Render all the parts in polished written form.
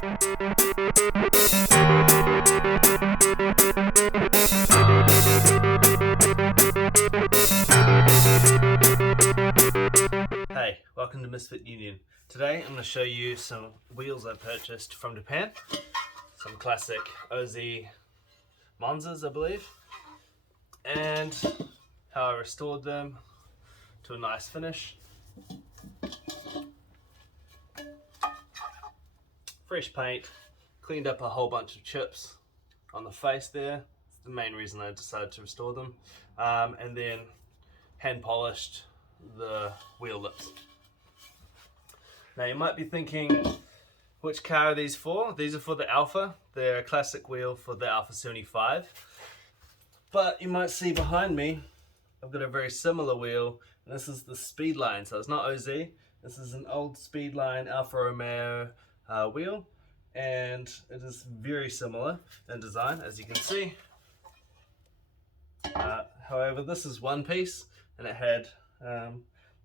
Hey, welcome to Misfit Union. Today I'm going to show you some wheels I purchased from Japan. Some classic OZ Monzas, I believe. And how I restored them to a nice finish. Fresh paint, cleaned up a whole bunch of chips on the face there. That's the main reason I decided to restore them. And then hand polished the wheel lips. Now you might be thinking, which car are these for? These are for the Alfa. They're a classic wheel for the Alfa 75. But you might see behind me, I've got a very similar wheel. And this is the Speedline, so it's not OZ. This is an old Speedline Alfa Romeo wheel. And it is very similar in design, as you can see. However, this is one piece, and it had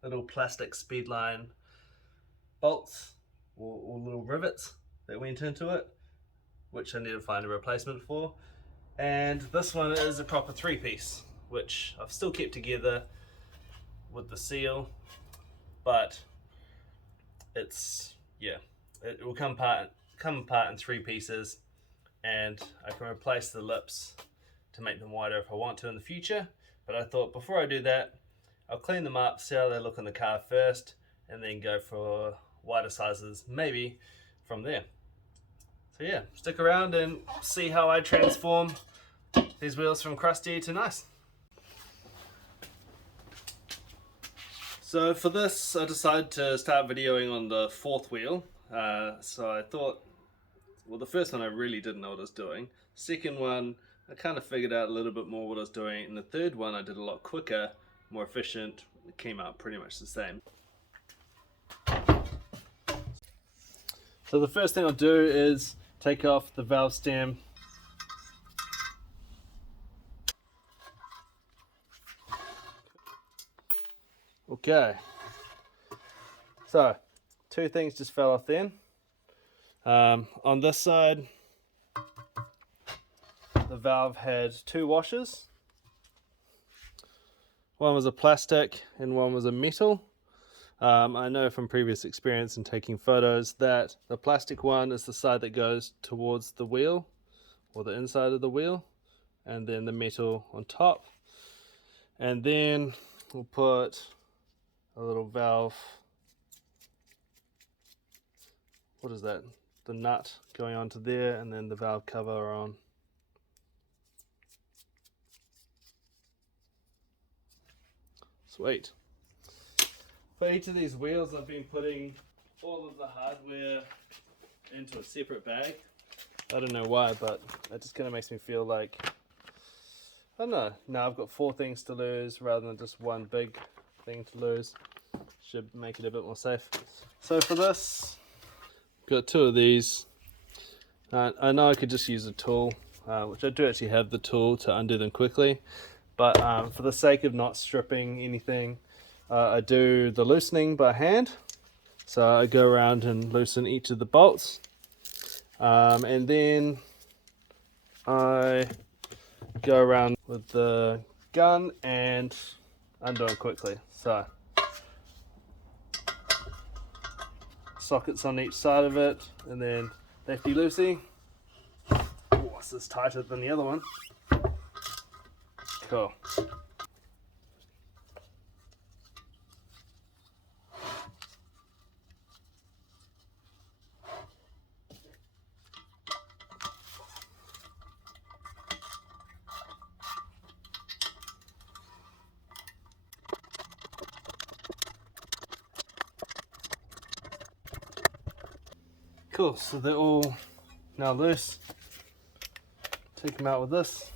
little plastic Speedline bolts or little rivets that went into it, which I need to find a replacement for. And this one is a proper three-piece, which I've still kept together with the seal, but it's, yeah, it will come apart in three pieces, and I can replace the lips to make them wider if I want to in the future. But I thought before I do that, I'll clean them up, see how they look in the car first, and then go for wider sizes maybe from there. So yeah, stick around and see how I transform these wheels from crusty to nice. So for this, I decided to start videoing on the fourth wheel. So I thought, well, the first one I really didn't know what I was doing. Second one, I kind of figured out a little bit more what I was doing. And the third one I did a lot quicker, more efficient. It came out pretty much the same. So the first thing I'll do is take off the valve stem. Okay. So, two things just fell off then. On this side, the valve had two washers. One was a plastic and one was a metal. I know from previous experience in taking photos that the plastic one is the side that goes towards the wheel, or the inside of the wheel, and then the metal on top. And then we'll put a little valve, what is that? The nut going onto there, and then the valve cover on. Sweet. For each of these wheels, I've been putting all of the hardware into a separate bag. I don't know why, but it just kind of makes me feel like, I don't know, now I've got 4 things to lose rather than just one big thing to lose. Should make it a bit more safe. So for this, I've got 2 of these. I know I could just use a tool, which I do actually have the tool to undo them quickly, but for the sake of not stripping anything, I do the loosening by hand. So I go around and loosen each of the bolts, and then I go around with the gun and undo it quickly. So sockets on each side of it, and then lefty loosey. Oh, this is tighter than the other one. Cool. Cool, so they're all now loose. Take them out with this.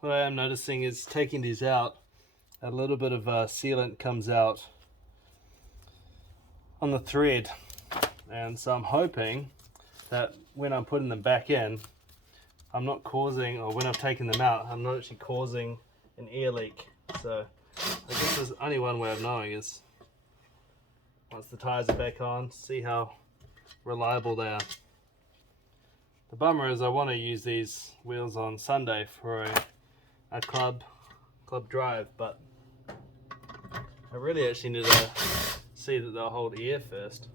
what I am noticing is taking these out, a little bit of sealant comes out on the thread, and so I'm hoping that when I'm putting them back in, I'm not causing, or when I'm taking them out, I'm not actually causing an air leak. So I guess there's only one way of knowing is once the tires are back on, see how reliable they are. The bummer is I want to use these wheels on Sunday for a club drive, but I really actually need to see that they'll hold air first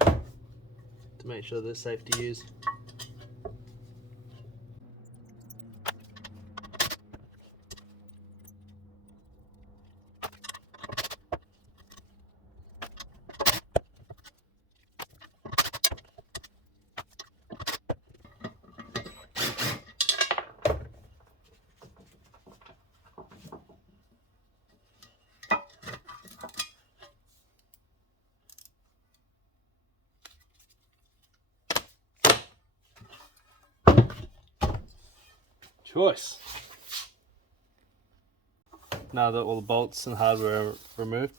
to make sure they're safe to use. Choice. Now that all the bolts and hardware are removed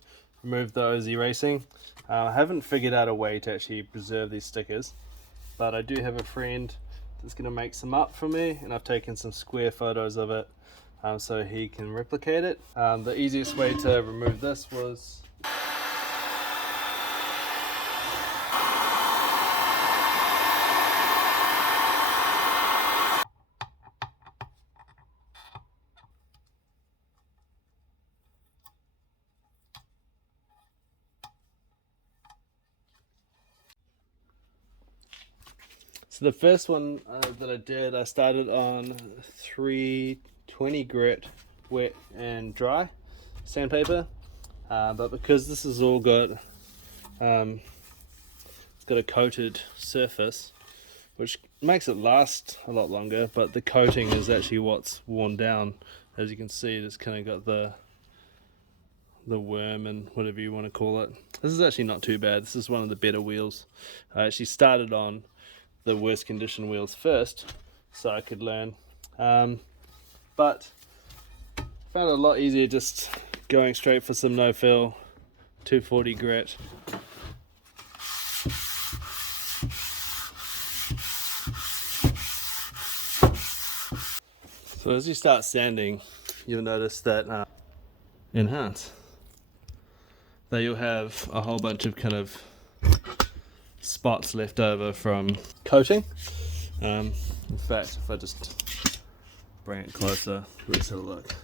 the OZ Racing. I haven't figured out a way to actually preserve these stickers, but I do have a friend that's going to make some up for me, and I've taken some square photos of it so he can replicate it. The easiest way to remove this was so the first one that I did, I started on 320 grit wet and dry sandpaper, but because this has all got it's got a coated surface, which makes it last a lot longer, but the coating is actually what's worn down. As you can see, it's kind of got the worm and whatever you want to call it. This is actually not too bad. This is one of the better wheels. I actually started on the worst condition wheels first so I could learn, but found it a lot easier just going straight for some no fill 240 grit. So as you start sanding, you'll notice that that you'll have a whole bunch of kind of spots left over from coating. In fact, if I just bring it closer, let's have a look.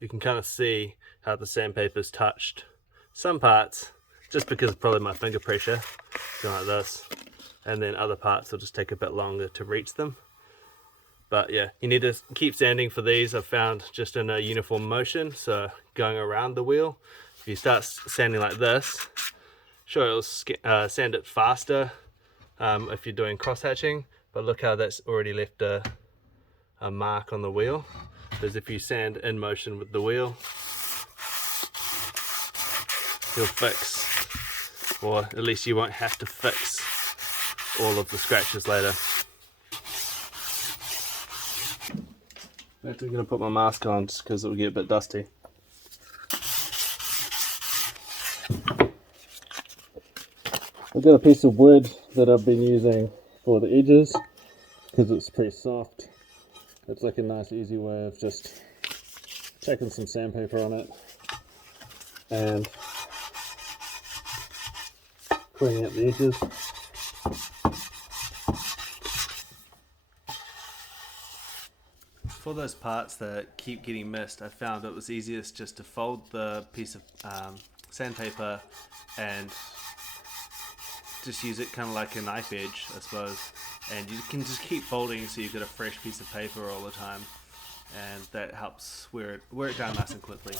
You can kind of see how the sandpaper's touched some parts, just because of probably my finger pressure, going like this, and then other parts will just take a bit longer to reach them. But yeah, you need to keep sanding for these. I've found just in a uniform motion, so going around the wheel. If you start sanding like this, sure, it'll sand it faster if you're doing cross hatching, but look how that's already left a mark on the wheel. Whereas if you sand in motion with the wheel, you'll fix, or at least you won't have to fix all of the scratches later. I'm actually going to put my mask on just because it will get a bit dusty. I've got a piece of wood that I've been using for the edges because it's pretty soft. It's like a nice easy way of just taking some sandpaper on it and cleaning up the edges. For those parts that keep getting missed, I found it was easiest just to fold the piece of sandpaper and just use it kind of like a knife edge, I suppose, and you can just keep folding so you've got a fresh piece of paper all the time, and that helps wear it down nice and quickly.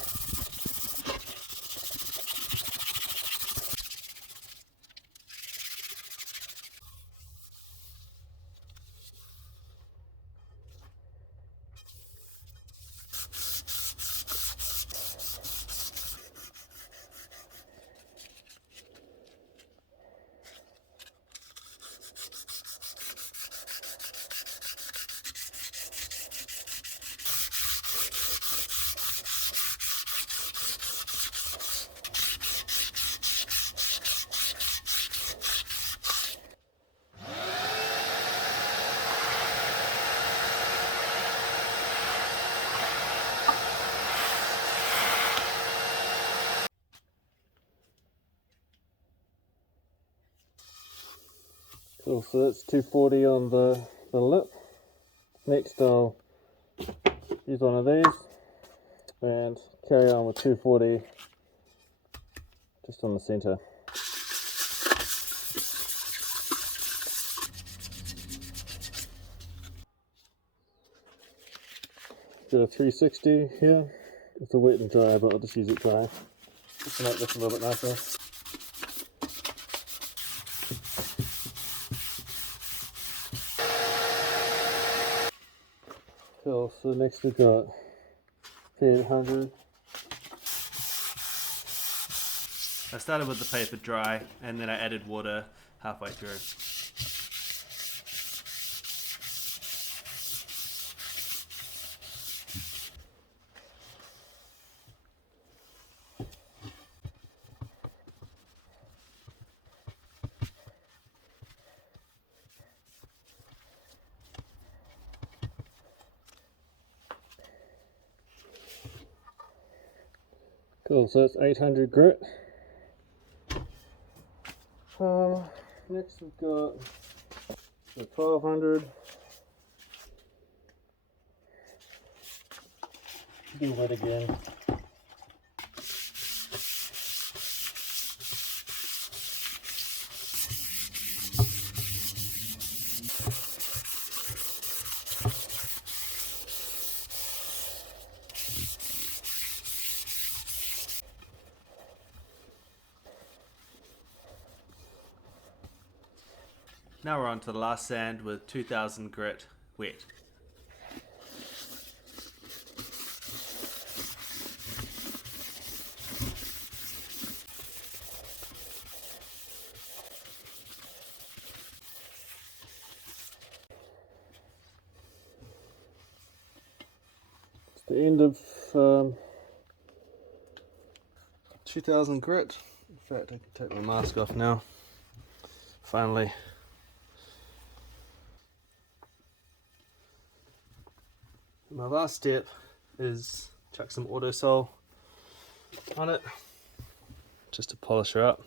Cool, so that's 240 on the lip. Next I'll use one of these and carry on with 240 just on the center. Got a 360 here. It's a wet and dry, but I'll just use it dry just to make this a little bit nicer. Cool, so next we've got P800. I started with the paper dry and then I added water halfway through. Cool, so it's 800 grit. Next we've got the 1200. Do wet again. Now we're on to the last sand with 2000 grit wet. It's the end of 2000 grit. In fact, I can take my mask off now. Finally. My last step is chuck some autosol on it just to polish her up.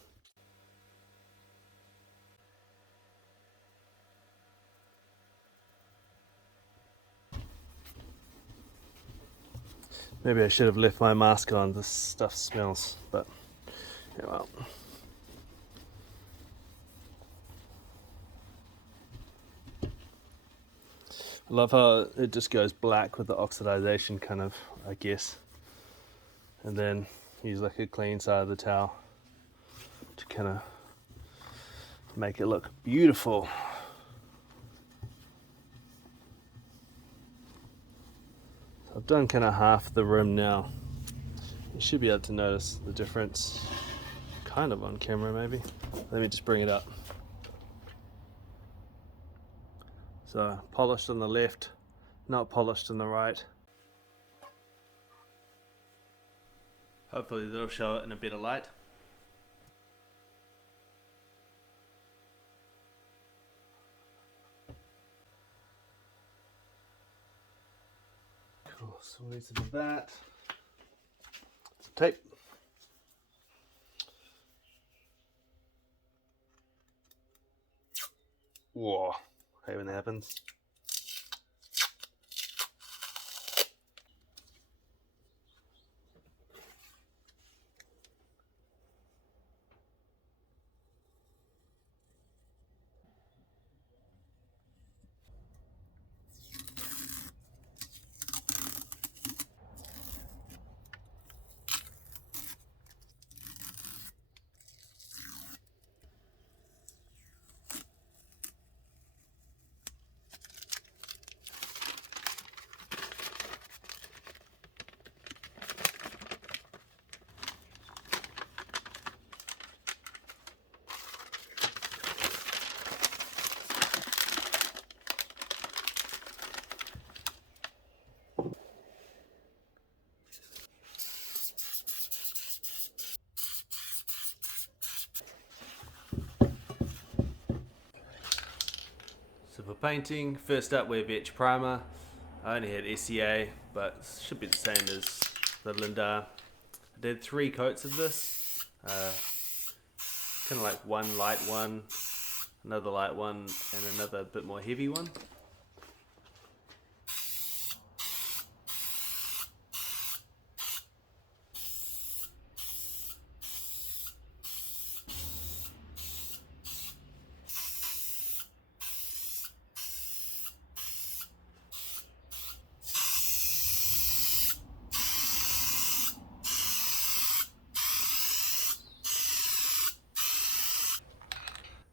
Maybe I should have left my mask on, this stuff smells, but yeah, well. I love how it just goes black with the oxidization kind of, I guess. And then use like a clean side of the towel to kind of make it look beautiful. So I've done kind of half the rim now. You should be able to notice the difference kind of on camera maybe. Let me just bring it up. So polished on the left, not polished on the right. Hopefully that'll show it in a better light. Cool, so we need to do that. Some tape. Whoa, hate when that happens. So for painting, first up we have etch primer. I only had SCA, but it should be the same as the Lindar. I did 3 coats of this, kind of like one light one, another light one, and another bit more heavy one.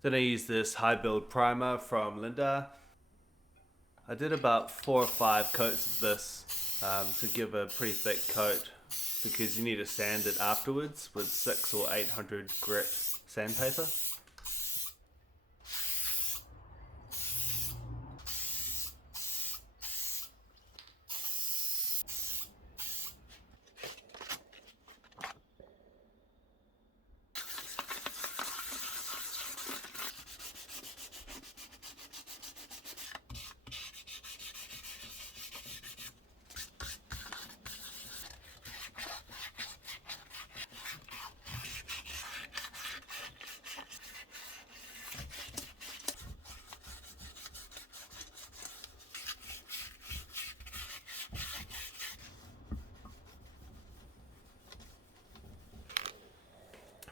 Then I used this high build primer from Linda. I did about 4 or 5 coats of this to give a pretty thick coat, because you need to sand it afterwards with 600 or 800 grit sandpaper.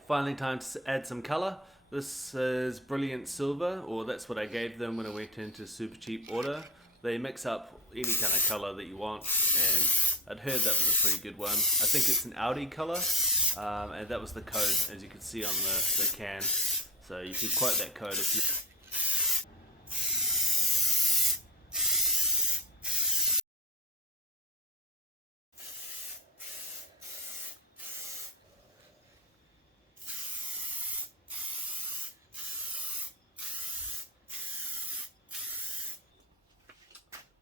Finally, time to add some colour. This is Brilliant Silver, or that's what I gave them when I went into super cheap order. They mix up any kind of colour that you want, and I'd heard that was a pretty good one. I think it's an Audi colour, and that was the code, as you can see on the can. So you could quote that code if you...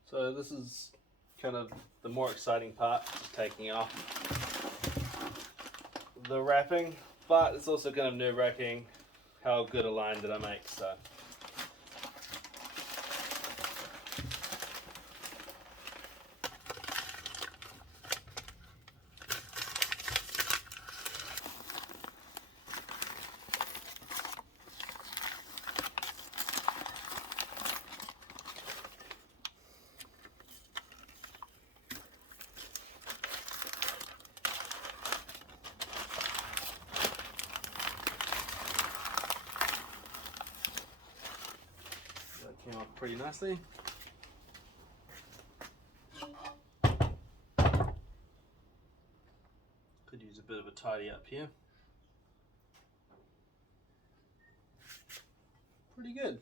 So this is kind of the more exciting part, taking off the wrapping, but it's also kind of nerve-wracking how good a line did I make. So came off pretty nicely. Could use a bit of a tidy up here. Pretty good.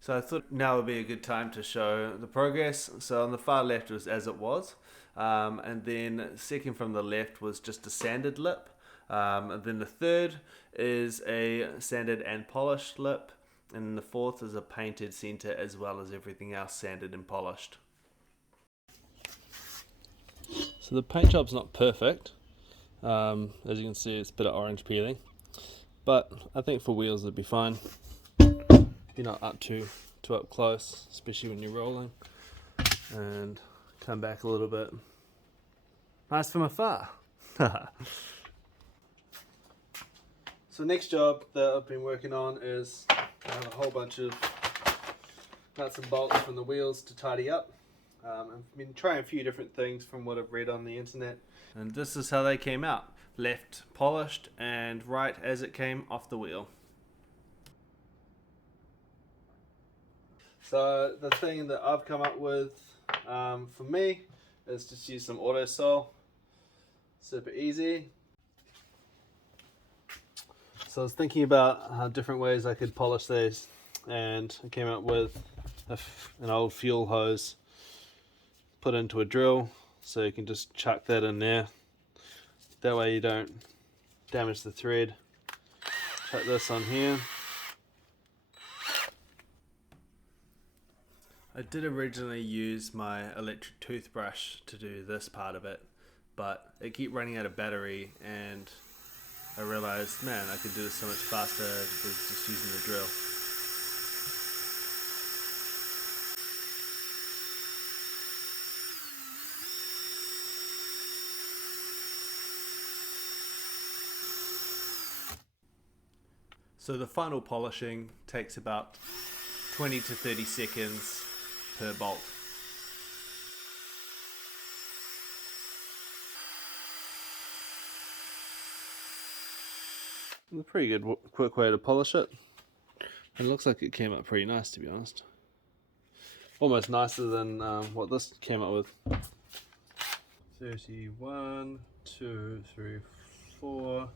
So I thought now would be a good time to show the progress. So on the far left was as it was, and then second from the left was just a sanded lip, and then the third is a sanded and polished lip, and the fourth is a painted center, as well as everything else sanded and polished. So the paint job's not perfect, as you can see it's a bit of orange peeling, but I think for wheels it'd be fine. You're not up too up close, especially when you're rolling. And come back a little bit. Nice from afar. So next job that I've been working on is I have a whole bunch of nuts and bolts from the wheels to tidy up. I've been trying a few different things from what I've read on the internet, and this is how they came out. Left polished and right as it came off the wheel. So the thing that I've come up with for me is just use some auto sol. Super easy. So I was thinking about different ways I could polish these, and I came up with an old fuel hose put into a drill, so you can just chuck that in there. That way you don't damage the thread. Chuck this on here. I did originally use my electric toothbrush to do this part of it, but it kept running out of battery, and I realized, man, I could do this so much faster with just using the drill. So the final polishing takes about 20 to 30 seconds per bolt. A pretty good quick way to polish it. It looks like it came out pretty nice, to be honest. Almost nicer than what this came up with. 31, 2, 3, 4.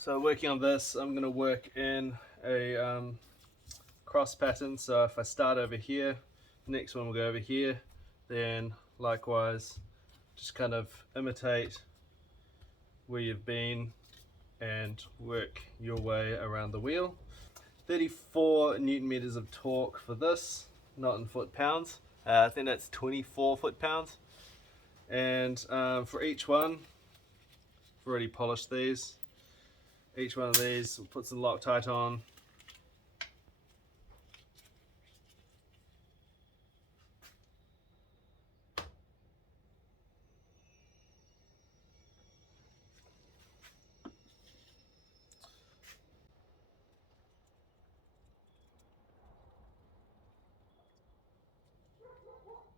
So working on this, I'm going to work in a cross pattern. So if I start over here, the next one will go over here. Then likewise, just kind of imitate where you've been and work your way around the wheel. 34 Newton meters of torque for this, not in foot-pounds. I think that's 24 foot-pounds. And for each one, I've already polished these. Each one of these, we'll put some Loctite on.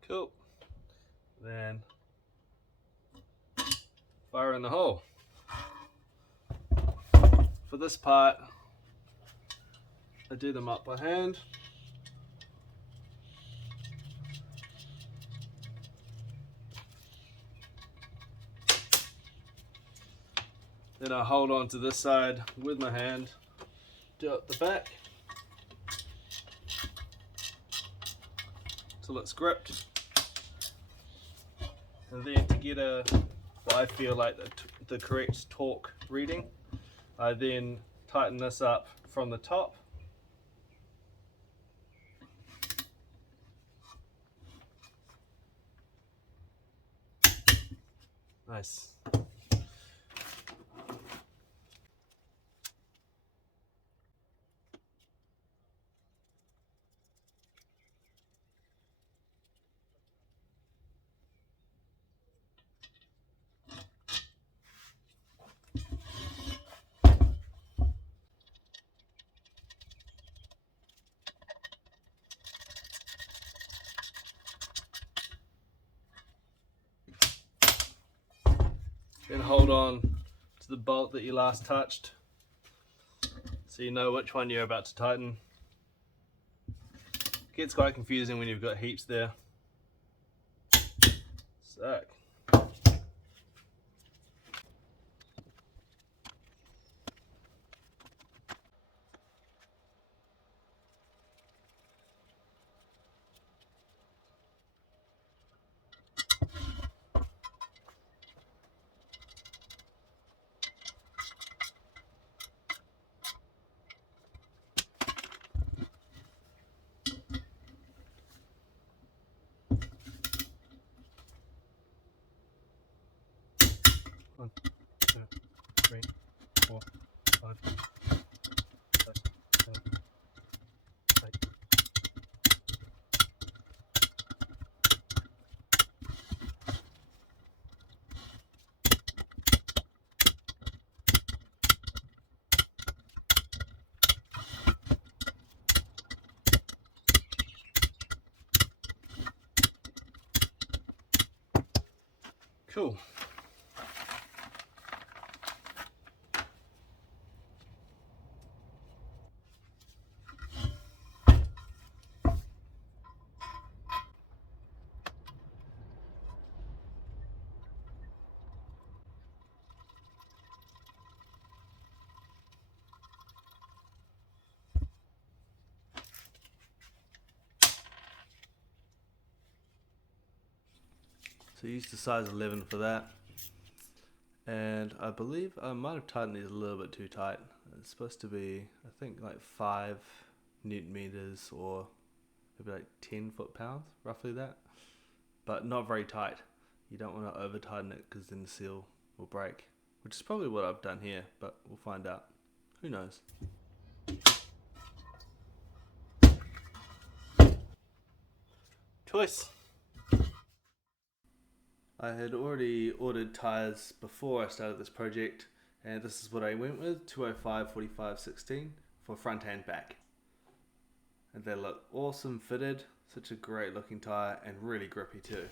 Cool. Then fire in the hole. For this part, I do them up by hand. Then I hold on to this side with my hand, do up the back till it's gripped. And then to get what I feel like the correct torque reading, I then tighten this up from the top. Nice. Then hold on to the bolt that you last touched so you know which one you're about to tighten. It gets quite confusing when you've got heaps there. So. One, 2, 3, 4, 5, 6, 7, 8. Cool. So use the size 11 for that. And I believe I might have tightened these a little bit too tight. It's supposed to be, I think, like 5 Newton meters or maybe like 10 foot-pounds, roughly that. But not very tight. You don't want to over tighten it because then the seal will break, which is probably what I've done here, but we'll find out. Who knows? Choice. I had already ordered tyres before I started this project, And this is what I went with, 205 45 16 for front and back. And they look awesome fitted, such a great looking tyre and really grippy too.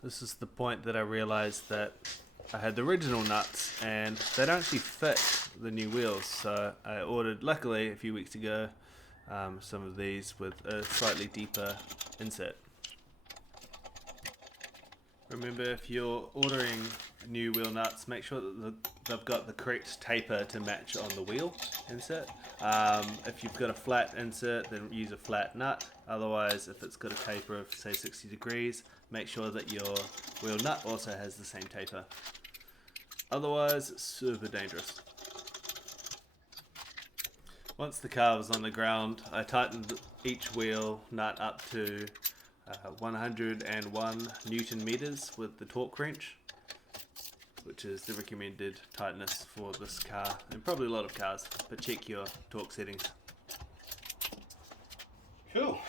This is the point that I realized that I had the original nuts and they don't actually fit the new wheels, so I ordered, luckily a few weeks ago, some of these with a slightly deeper insert. Remember, if you're ordering new wheel nuts, make sure that they've got the correct taper to match on the wheel insert. If you've got a flat insert, then use a flat nut. Otherwise, if it's got a taper of say 60 degrees, make sure that your wheel nut also has the same taper. Otherwise, it's super dangerous. Once the car was on the ground, I tightened each wheel nut up to 101 Newton meters with the torque wrench, which is the recommended tightness for this car and probably a lot of cars, but check your torque settings. Cool.